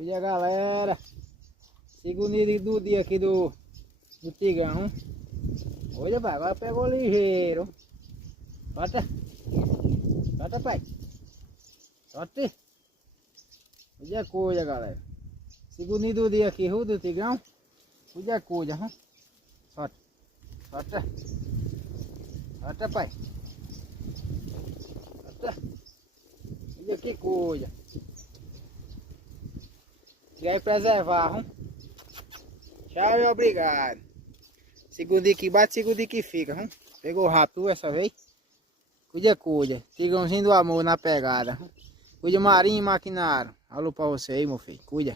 Cuida, galera. Segundo dia aqui do Tigrão. Olha, pai, agora pegou ligeiro. Solta. Solta, pai. Solta. Cuida, cuida, galera. Segundo dia aqui, do Tigrão. Cuida, cuida, hein? Solta. Solta. Solta, pai. Solta. Cuida que cuida. E aí preservar, hein? Tchau e obrigado. Segundo dia que bate, segundo dia que fica, hein? Pegou rápido essa vez. Cuida, cuida. Tigrãozinho do amor na pegada. Cuida, Marinho e Maquinário. Alô pra você aí, meu filho. Cuida.